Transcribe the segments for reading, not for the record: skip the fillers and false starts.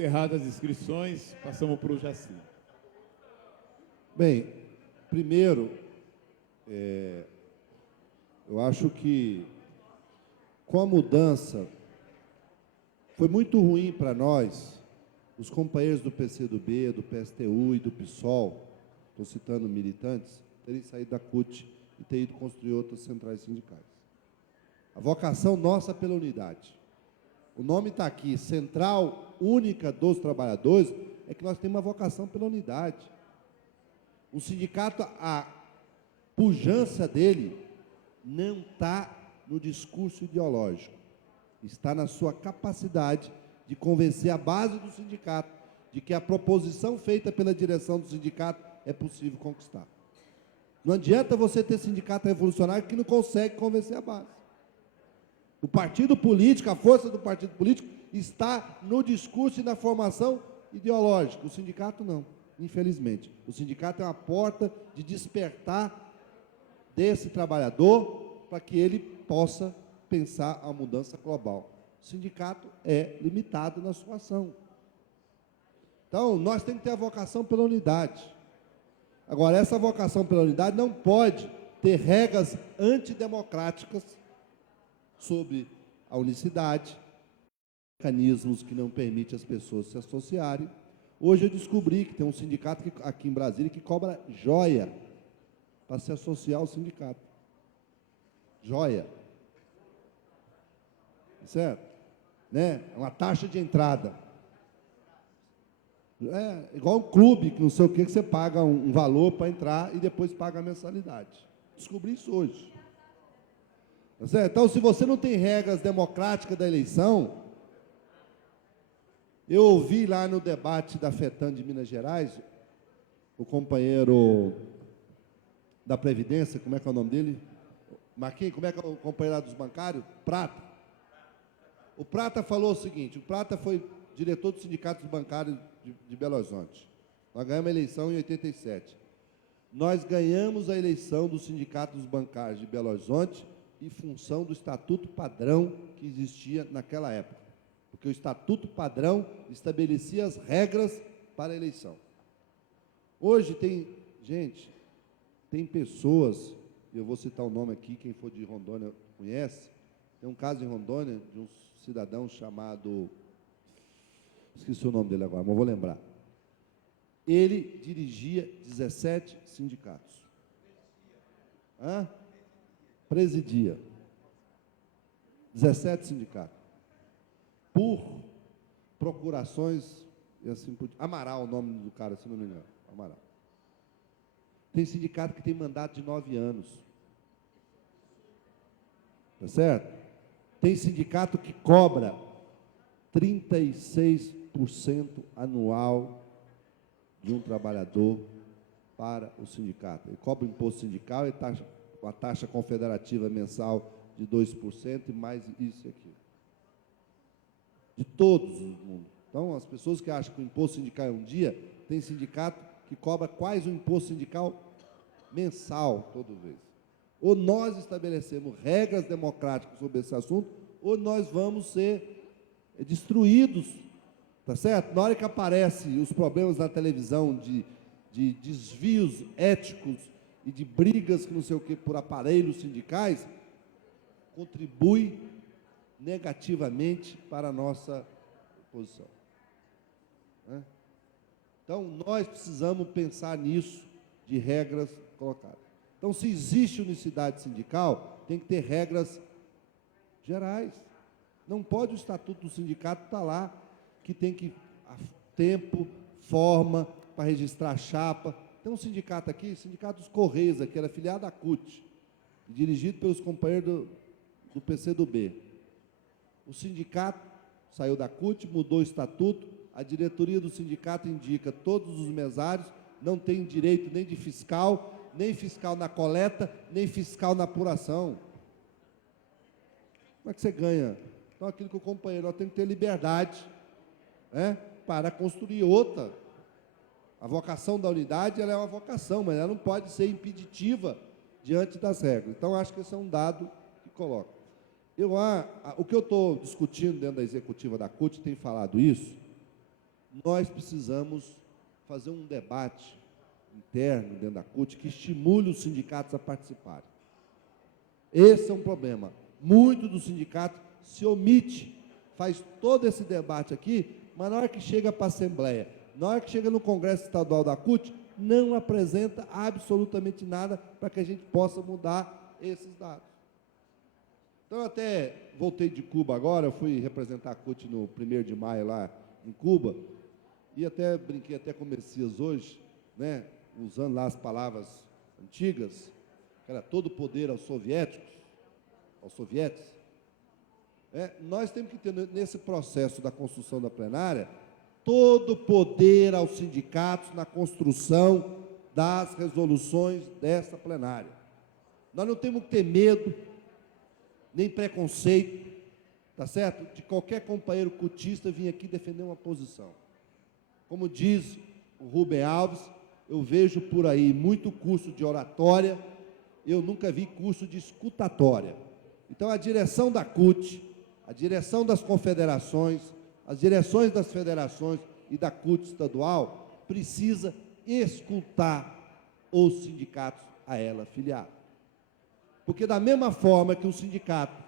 Encerradas as inscrições, passamos para o Jaci. Bem, primeiro, eu acho que com a mudança foi muito ruim para nós, os companheiros do PCdoB, do PSTU e do PSOL, estou citando militantes, terem saído da CUT e terem ido construir outras centrais sindicais. A vocação nossa pela unidade. O nome está aqui, Central Única dos Trabalhadores, é que nós temos uma vocação pela unidade. O sindicato, a pujança dele não está no discurso ideológico, está na sua capacidade de convencer a base do sindicato de que a proposição feita pela direção do sindicato é possível conquistar. Não adianta você ter sindicato revolucionário que não consegue convencer a base. O partido político, a força do partido político está no discurso e na formação ideológica. O sindicato não, infelizmente. O sindicato é uma porta de despertar desse trabalhador para que ele possa pensar a mudança global. O sindicato é limitado na sua ação. Então, nós temos que ter a vocação pela unidade. Agora, essa vocação pela unidade não pode ter regras antidemocráticas sobre a unicidade, mecanismos que não permitem as pessoas se associarem. Hoje eu descobri que tem um sindicato aqui em Brasília que cobra joia para se associar ao sindicato. Joia. Certo? Né? É uma taxa de entrada. É igual um clube, que não sei o que você paga um valor para entrar e depois paga a mensalidade. Descobri isso hoje. Tá certo? Então, se você não tem regras democráticas da eleição, eu ouvi lá no debate da FETAN de Minas Gerais, o companheiro da Previdência, como é que é o nome dele? Marquinhos, como é que é o companheiro lá dos bancários? Prata. O Prata falou o seguinte, o Prata foi diretor do Sindicato dos Bancários de Belo Horizonte. Nós ganhamos a eleição em 87. Nós ganhamos a eleição do Sindicato dos Bancários de Belo Horizonte em função do Estatuto Padrão que existia naquela época. Porque o Estatuto Padrão estabelecia as regras para a eleição. Hoje tem, gente, tem pessoas, eu vou citar o nome aqui, quem for de Rondônia conhece, tem um caso em Rondônia de um cidadão chamado, esqueci o nome dele agora, mas vou lembrar. Ele dirigia 17 sindicatos. Presidia 17 sindicatos. Por procurações e assim por diante. Amaral, o nome do cara, se não me engano. Amaral. Tem sindicato que tem mandato de 9 anos. Tá certo? Tem sindicato que cobra 36% anual de um trabalhador para o sindicato. Ele cobra o imposto sindical e a taxa confederativa mensal de 2% e mais isso e aquilo. De todos os mundos. Então, as pessoas que acham que o imposto sindical é um dia, tem sindicato que cobra quase o imposto sindical mensal, toda vez. Ou nós estabelecemos regras democráticas sobre esse assunto, ou nós vamos ser destruídos, tá certo? Na hora que aparecem os problemas na televisão de desvios éticos e de brigas, que não sei o que, por aparelhos sindicais, contribui negativamente para a nossa posição. Né? Então, nós precisamos pensar nisso, de regras colocadas. Então, se existe unicidade sindical, tem que ter regras gerais. Não pode o estatuto do sindicato estar lá, que tem que tempo, forma, para registrar a chapa. Tem um sindicato aqui, Sindicato dos Correios, aqui, era filiado à CUT, dirigido pelos companheiros do PCdoB. O sindicato saiu da CUT, mudou o estatuto, a diretoria do sindicato indica todos os mesários, não tem direito nem de fiscal, nem fiscal na coleta, nem fiscal na apuração. Como é que você ganha? Então, aquilo que o companheiro, nós temos que ter liberdade, né, para construir outra. A vocação da unidade, ela é uma vocação, mas ela não pode ser impeditiva diante das regras. Então, acho que esse é um dado que coloca. O que eu estou discutindo dentro da executiva da CUT, tem falado isso, nós precisamos fazer um debate interno dentro da CUT que estimule os sindicatos a participarem. Esse é um problema. Muito do sindicato se omite, faz todo esse debate aqui, mas na hora que chega para a Assembleia, na hora que chega no Congresso Estadual da CUT, não apresenta absolutamente nada para que a gente possa mudar esses dados. Então, eu até voltei de Cuba agora, eu fui representar a CUT no 1º de maio lá em Cuba, e até brinquei até com o Messias hoje, né, usando lá as palavras antigas, que era todo poder aos soviéticos, aos sovietes. Nós temos que ter, nesse processo da construção da plenária, todo poder aos sindicatos na construção das resoluções dessa plenária. Nós não temos que ter medo, nem preconceito, tá certo? De qualquer companheiro cutista vir aqui defender uma posição. Como diz o Rubem Alves, eu vejo por aí muito curso de oratória, eu nunca vi curso de escutatória. Então, a direção da CUT, a direção das confederações, as direções das federações e da CUT estadual precisa escutar os sindicatos a ela afiliados. Porque da mesma forma que o sindicato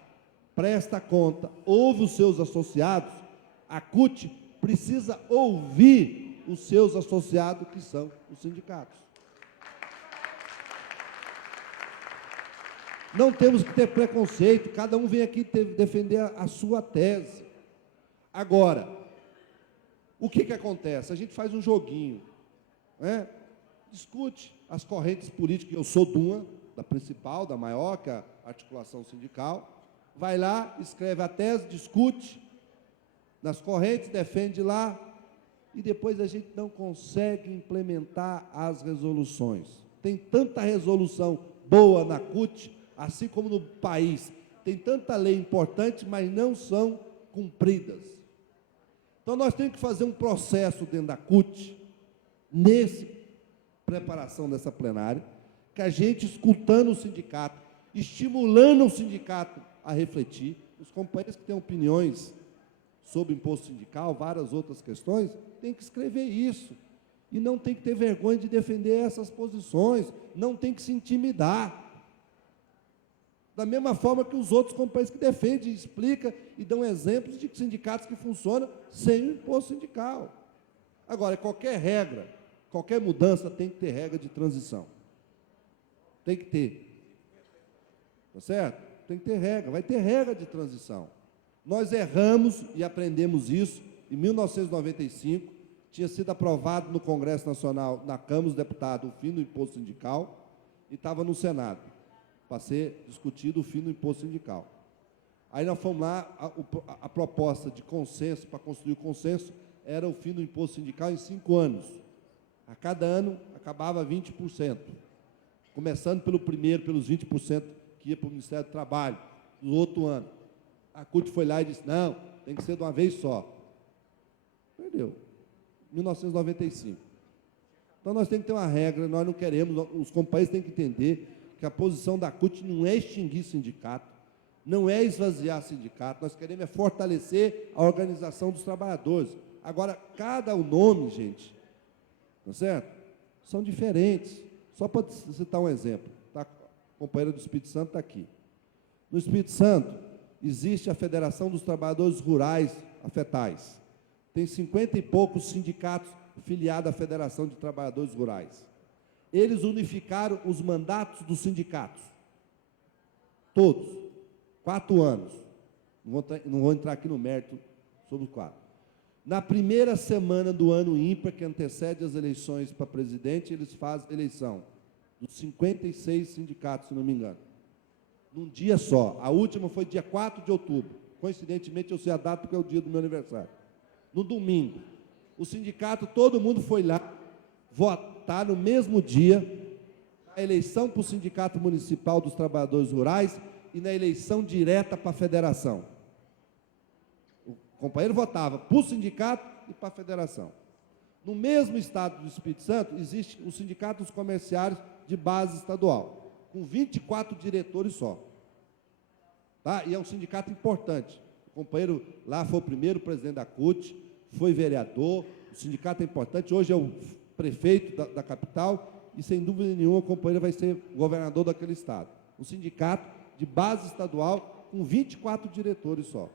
presta conta, ouve os seus associados, a CUT precisa ouvir os seus associados, que são os sindicatos. Não temos que ter preconceito, cada um vem aqui defender a sua tese. Agora, o que acontece? A gente faz um joguinho, né? Discute as correntes políticas, eu sou de uma, da principal, da maior, que é a articulação sindical, vai lá, escreve a tese, discute nas correntes, defende lá, e depois a gente não consegue implementar as resoluções. Tem tanta resolução boa na CUT, assim como no país, tem tanta lei importante, mas não são cumpridas. Então, nós temos que fazer um processo dentro da CUT, nessa preparação dessa plenária, que a gente, escutando o sindicato, estimulando o sindicato a refletir, os companheiros que têm opiniões sobre imposto sindical, várias outras questões, tem que escrever isso, e não tem que ter vergonha de defender essas posições, não tem que se intimidar. Da mesma forma que os outros companheiros que defendem, explicam e dão exemplos de sindicatos que funcionam sem o imposto sindical. Agora, qualquer regra, qualquer mudança tem que ter regra de transição. Tem que ter. Tá certo? Tem que ter regra, vai ter regra de transição. Nós erramos e aprendemos isso em 1995, tinha sido aprovado no Congresso Nacional, na Câmara dos Deputados, o fim do imposto sindical, e estava no Senado, para ser discutido o fim do imposto sindical. Aí nós fomos lá, a proposta de consenso, para construir o consenso, era o fim do imposto sindical em 5 anos. A cada ano, acabava 20%. Começando pelo primeiro, pelos 20% que ia para o Ministério do Trabalho, no outro ano. A CUT foi lá e disse, não, tem que ser de uma vez só. Perdeu. 1995. Então, nós temos que ter uma regra, nós não queremos, os companheiros têm que entender que a posição da CUT não é extinguir sindicato, não é esvaziar sindicato, nós queremos é fortalecer a organização dos trabalhadores. Agora, cada nome, gente, tá certo? São diferentes. Só para citar um exemplo, tá? A companheira do Espírito Santo está aqui. No Espírito Santo, existe a Federação dos Trabalhadores Rurais, a FETAIS. Tem 50 e poucos sindicatos filiados à Federação de Trabalhadores Rurais. Eles unificaram os mandatos dos sindicatos. Todos. 4 anos. Não vou entrar aqui no mérito sobre os 4. Na primeira semana do ano ímpar, que antecede as eleições para presidente, eles fazem eleição dos 56 sindicatos, se não me engano. Num dia só. A última foi dia 4 de outubro. Coincidentemente, eu sei a data porque é o dia do meu aniversário. No domingo. O sindicato, todo mundo foi lá votar no mesmo dia a eleição para o Sindicato Municipal dos Trabalhadores Rurais e na eleição direta para a federação. O companheiro votava para o sindicato e para a federação. No mesmo estado do Espírito Santo, existe o Sindicato dos Comerciários de base estadual, com 24 diretores só. Tá? E é um sindicato importante. O companheiro lá foi o primeiro presidente da CUT, foi vereador, o sindicato é importante, hoje é o prefeito da capital e, sem dúvida nenhuma, o companheiro vai ser governador daquele estado. Um sindicato de base estadual com 24 diretores só.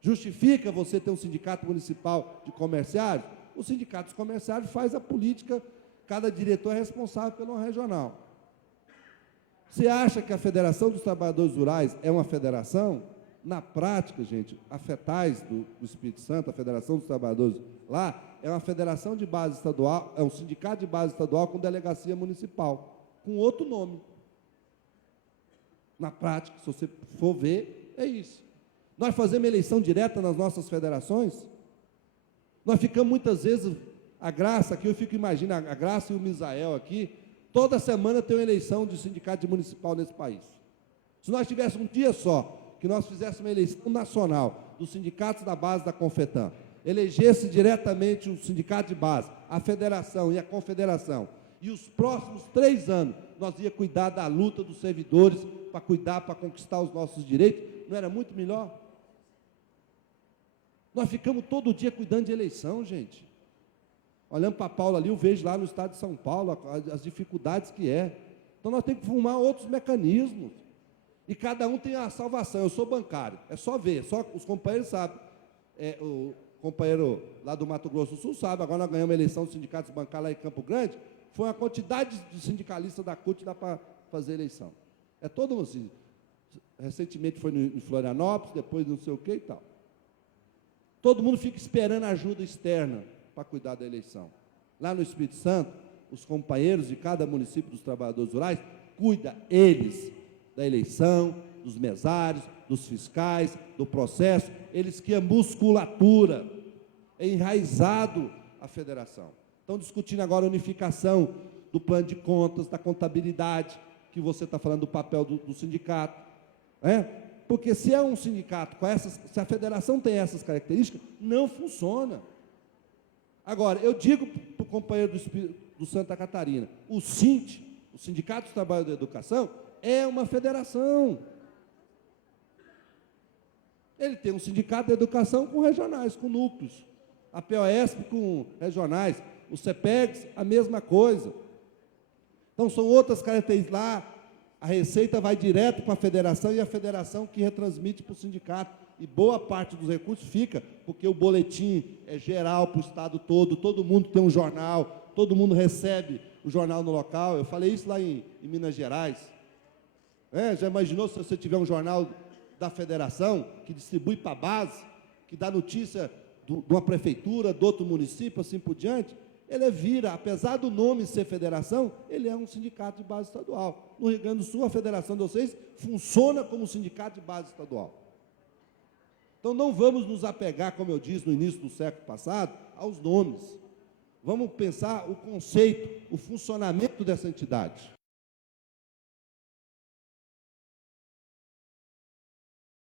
Justifica você ter um sindicato municipal de comerciários? O sindicato dos comerciários faz a política, cada diretor é responsável pelo regional. Você acha que a Federação dos Trabalhadores Rurais é uma federação? Na prática, gente, a FETAIS do Espírito Santo, a Federação dos Trabalhadores lá, é uma federação de base estadual, é um sindicato de base estadual com delegacia municipal, com outro nome. Na prática, se você for ver, é isso. Nós fazemos eleição direta nas nossas federações. Nós ficamos muitas vezes, a Graça aqui, eu fico imaginando, a Graça e o Misael aqui, toda semana tem uma eleição de sindicato municipal nesse país. Se nós tivéssemos um dia só, que nós fizéssemos uma eleição nacional dos sindicatos da base da Confetam, elegesse diretamente o sindicato de base, a federação e a confederação, e os próximos 3 anos nós ia cuidar da luta dos servidores, para cuidar, para conquistar os nossos direitos, não era muito melhor? Nós ficamos todo dia cuidando de eleição, gente. Olhando para Paulo ali, eu vejo lá no estado de São Paulo as dificuldades que é. Então nós temos que formar outros mecanismos. E cada um tem a salvação. Eu sou bancário, é só ver, só os companheiros sabem. O companheiro lá do Mato Grosso do Sul sabe, agora nós ganhamos a eleição dos sindicatos bancários lá em Campo Grande, foi uma quantidade de sindicalistas da CUT dá para fazer eleição. É todo assim. Recentemente foi em Florianópolis, depois não sei o que e tal. Todo mundo fica esperando ajuda externa para cuidar da eleição. Lá no Espírito Santo, os companheiros de cada município dos trabalhadores rurais cuidam eles da eleição, dos mesários, dos fiscais, do processo, eles que a musculatura é enraizado a federação. Estão discutindo agora a unificação do plano de contas, da contabilidade, que você está falando do papel do sindicato. Porque se é um sindicato com essas, se a federação tem essas características, não funciona. Agora, eu digo para o companheiro do Santa Catarina, o SINT, o Sindicato dos Trabalhadores da Educação, é uma federação. Ele tem um sindicato de educação com regionais, com núcleos. A POSP com regionais. O CEPEGS, a mesma coisa. Então, são outras características. Lá, a receita vai direto para a federação e a federação que retransmite para o sindicato. E boa parte dos recursos fica, porque o boletim é geral para o estado todo mundo tem um jornal, todo mundo recebe o jornal no local. Eu falei isso lá em Minas Gerais. Já imaginou se você tiver um jornal da federação que distribui para a base, que dá notícia de uma prefeitura, do outro município, assim por diante? Ele vira, apesar do nome ser federação, ele é um sindicato de base estadual. No Rio Grande do Sul, a federação de vocês funciona como um sindicato de base estadual. Então, não vamos nos apegar, como eu disse no início do século passado, aos nomes. Vamos pensar o conceito, o funcionamento dessa entidade.